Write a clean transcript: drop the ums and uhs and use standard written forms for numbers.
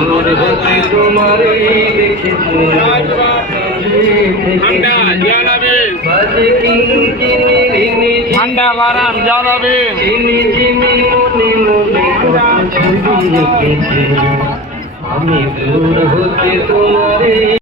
দূর হতে তোমারে দেখেছি ঠান্ডা বারাম জ্বালাবে চিনি চিনি মনে মনে কত ছবি রেখেছি আমি দূর হতে তোমারে